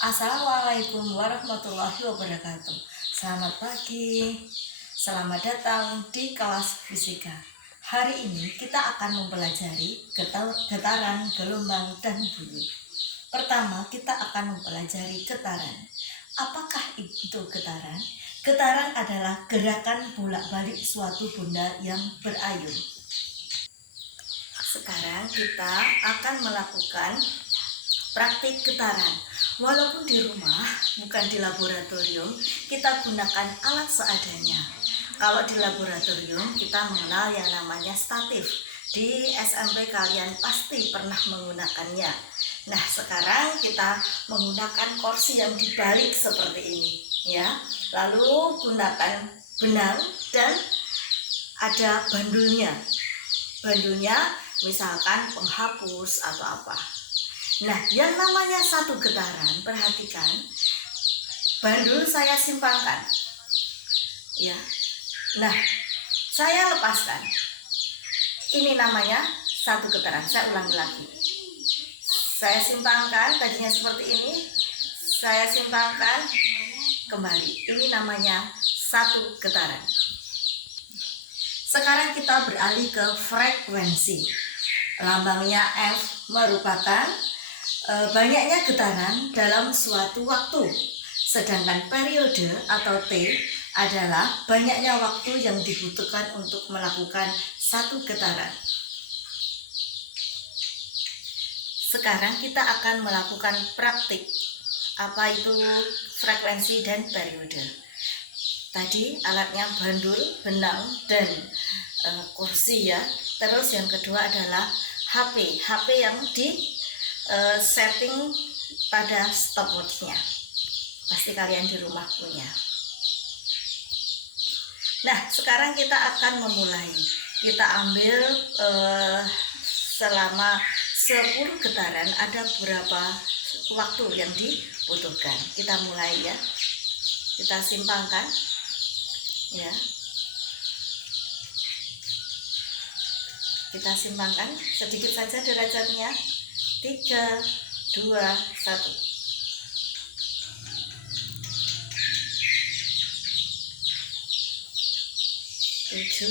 Assalamualaikum warahmatullahi wabarakatuh. Selamat pagi, selamat datang di kelas fisika. Hari ini kita akan mempelajari getaran, gelombang, dan bunyi. Pertama, kita akan mempelajari getaran. Apakah itu getaran? Getaran adalah gerakan bolak-balik suatu benda yang berayun. Sekarang kita akan melakukan praktik getaran. Walaupun di rumah, bukan di laboratorium, kita gunakan alat seadanya. Kalau di laboratorium, kita mengenal yang namanya statif. Di SMP kalian pasti pernah menggunakannya. Nah, sekarang kita menggunakan kursi yang dibalik seperti ini, ya. Lalu gunakan benang dan ada bandulnya. Bandulnya misalkan penghapus atau apa. Nah, yang namanya satu getaran, perhatikan, bandul saya simpangkan, ya. Nah, saya lepaskan. Ini namanya satu getaran. Saya ulangi lagi. Saya simpangkan, tadinya seperti ini. Saya simpangkan kembali. Ini namanya satu getaran. Sekarang kita beralih ke frekuensi. Lambangnya F merupakan banyaknya getaran dalam suatu waktu, sedangkan periode atau T adalah banyaknya waktu yang dibutuhkan untuk melakukan satu getaran. Sekarang kita akan melakukan praktik apa itu frekuensi dan periode. Tadi alatnya bandul, benang, dan kursi, ya. Terus yang kedua adalah HP yang di setting pada stopwatch-nya. Pasti kalian di rumah punya. Nah, sekarang kita akan memulai. Kita ambil selama 10 getaran ada berapa waktu yang dibutuhkan. Kita mulai, ya. Kita simpangkan, ya. Kita simpangkan sedikit saja derajatnya. 3, 2, 1. 7,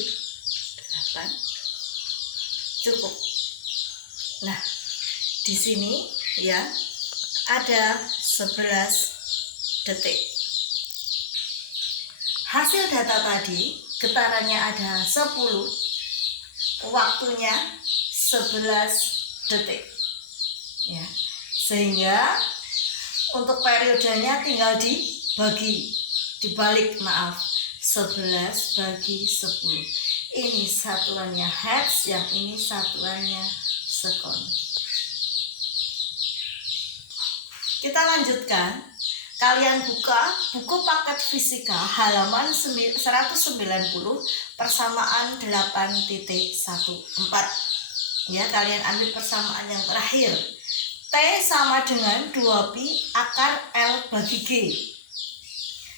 8. Cukup. Nah, di sini, ya, ada 11 detik. Hasil data tadi, getarannya ada 10, waktunya 11 detik. Ya, sehingga untuk periodenya tinggal dibalik, 11 bagi 10. Ini satuannya hertz, yang ini satuannya sekon. Kita lanjutkan. Kalian buka buku paket fisika halaman 190 persamaan 8.14. Ya, kalian ambil persamaan yang terakhir. T sama dengan 2pi akar L bagi G.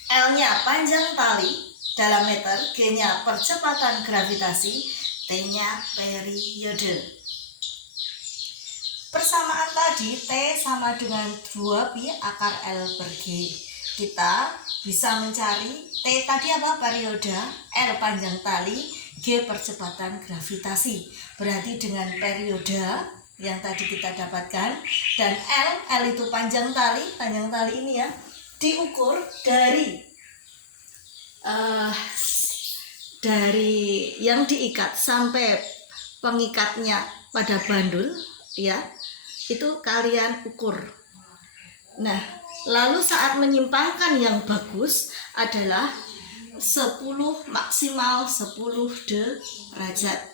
L-nya panjang tali dalam meter, G-nya percepatan gravitasi, T-nya periode. Persamaan tadi T sama dengan 2pi akar L per G. Kita bisa mencari T tadi apa? Periode, L panjang tali, G percepatan gravitasi. Berarti dengan periode yang tadi kita dapatkan dan L itu panjang tali ini, ya, diukur dari yang diikat sampai pengikatnya pada bandul, ya, itu kalian ukur. Nah, lalu saat menyimpangkan yang bagus adalah 10 maksimal 10 derajat.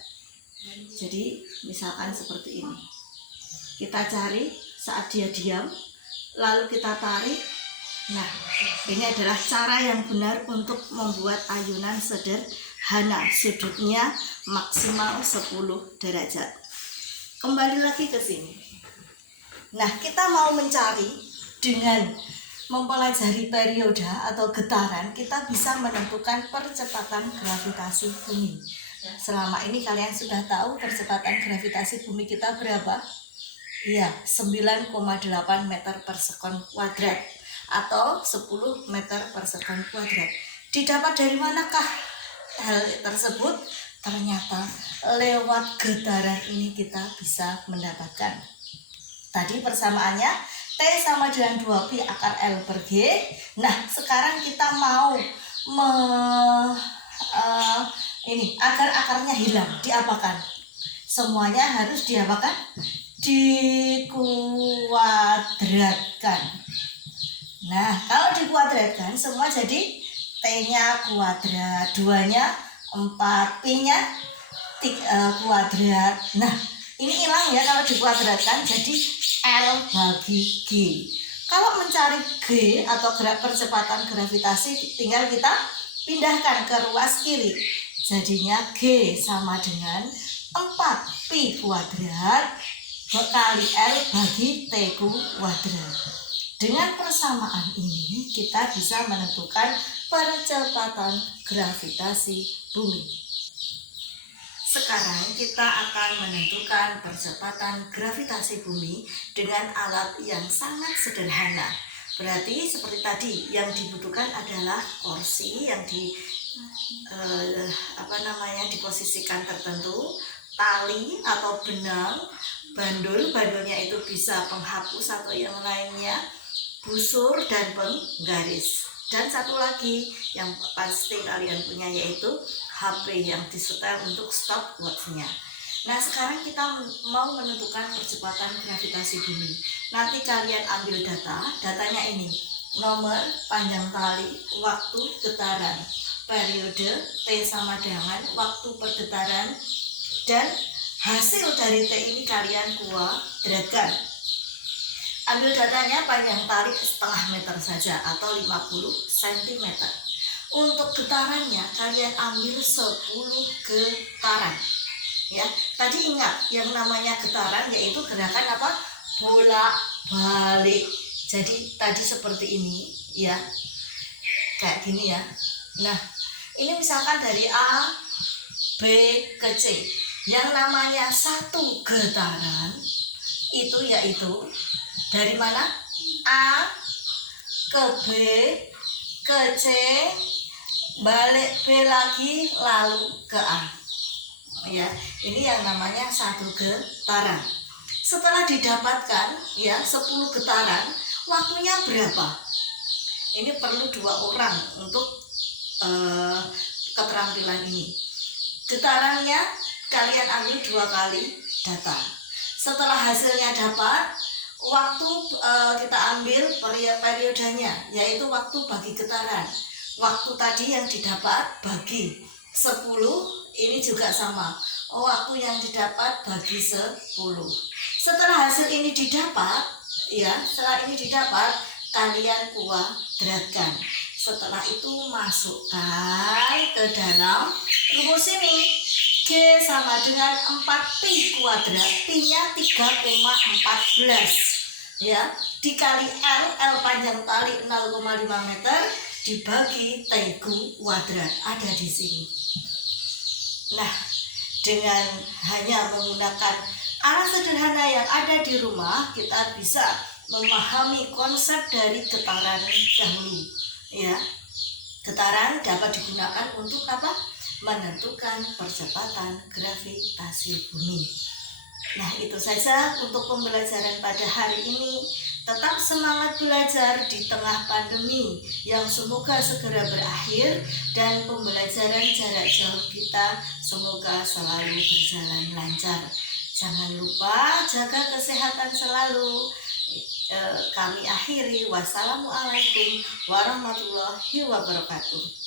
Jadi misalkan seperti ini. Kita cari saat dia diam, lalu kita tarik. Nah, ini adalah cara yang benar untuk membuat ayunan sederhana. Sudutnya maksimal 10 derajat. Kembali lagi ke sini. Nah, kita mau mencari dengan mempelajari periode atau getaran, kita bisa menentukan percepatan gravitasi bumi. Selama ini kalian sudah tahu percepatan gravitasi bumi kita berapa? Ya, 9,8 meter per sekon kuadrat atau 10 meter per sekon kuadrat. Didapat dari manakah hal tersebut? Ternyata lewat getaran ini kita bisa mendapatkan. Tadi persamaannya T sama dengan 2pi akar L per G. Nah, sekarang kita mau ini agar akarnya hilang, diapakan? Semuanya harus diapakan? Dikuadratkan. Nah, kalau dikuadratkan semua jadi T-nya kuadrat, 2-nya 4, P-nya kuadrat. Nah, ini hilang ya kalau dikuadratkan jadi L bagi G. Kalau mencari G atau gerak percepatan gravitasi tinggal kita pindahkan ke ruas kiri. Jadinya G sama dengan 4pi kuadrat kali L bagi T kuadrat. Dengan persamaan ini kita bisa menentukan percepatan gravitasi bumi. Sekarang kita akan menentukan percepatan gravitasi bumi dengan alat yang sangat sederhana. Berarti seperti tadi yang dibutuhkan adalah kursi yang diposisikan tertentu, tali atau benang, bandulnya itu bisa penghapus atau yang lainnya, busur dan penggaris. Dan satu lagi yang pasti kalian punya yaitu HP yang disetel untuk stopwatch-nya. Nah, sekarang kita mau menentukan percepatan gravitasi bumi. Nanti kalian ambil datanya ini. Nomor, panjang tali, waktu getaran, periode T sama dengan waktu pergetaran, dan hasil dari T ini kalian kuadratkan. Ambil datanya panjang tali setengah meter saja atau 50 cm. Untuk getarannya kalian ambil 10 getaran. Ya, tadi ingat yang namanya getaran yaitu gerakan apa? Bolak-balik. Jadi tadi seperti ini ya. Kayak gini ya. Nah, ini misalkan dari A, B ke C. Yang namanya satu getaran itu yaitu dari mana? A ke B ke C, balik B lagi lalu ke A. Ya, ini yang namanya satu getaran. Setelah didapatkan ya 10 getaran, waktunya berapa? Ini perlu 2 orang untuk keterampilan ini. Getarannya kalian ambil 2 kali data. Setelah hasilnya dapat, waktu kita ambil periodenya, yaitu waktu bagi getaran. Waktu tadi yang didapat bagi 10, ini juga sama. Waktu yang didapat bagi 10. Setelah hasil ini didapat, kalian kuadratkan. Setelah itu masukkan ke dalam rumus ini. G sama dengan 4pi kuadrat, pi-nya 3,14 ya, dikali L panjang tali 0,5 meter dibagi T kuadrat ada di sini. Nah, dengan hanya menggunakan alat sederhana yang ada di rumah, kita bisa memahami konsep dari getaran dahulu ya. Getaran dapat digunakan untuk apa? Menentukan percepatan gravitasi bumi. Nah, itu saja untuk pembelajaran pada hari ini. Tetap semangat belajar di tengah pandemi yang semoga segera berakhir, dan pembelajaran jarak jauh kita semoga selalu berjalan lancar. Jangan lupa jaga kesehatan selalu. Kami akhiri. Wassalamualaikum warahmatullahi wabarakatuh.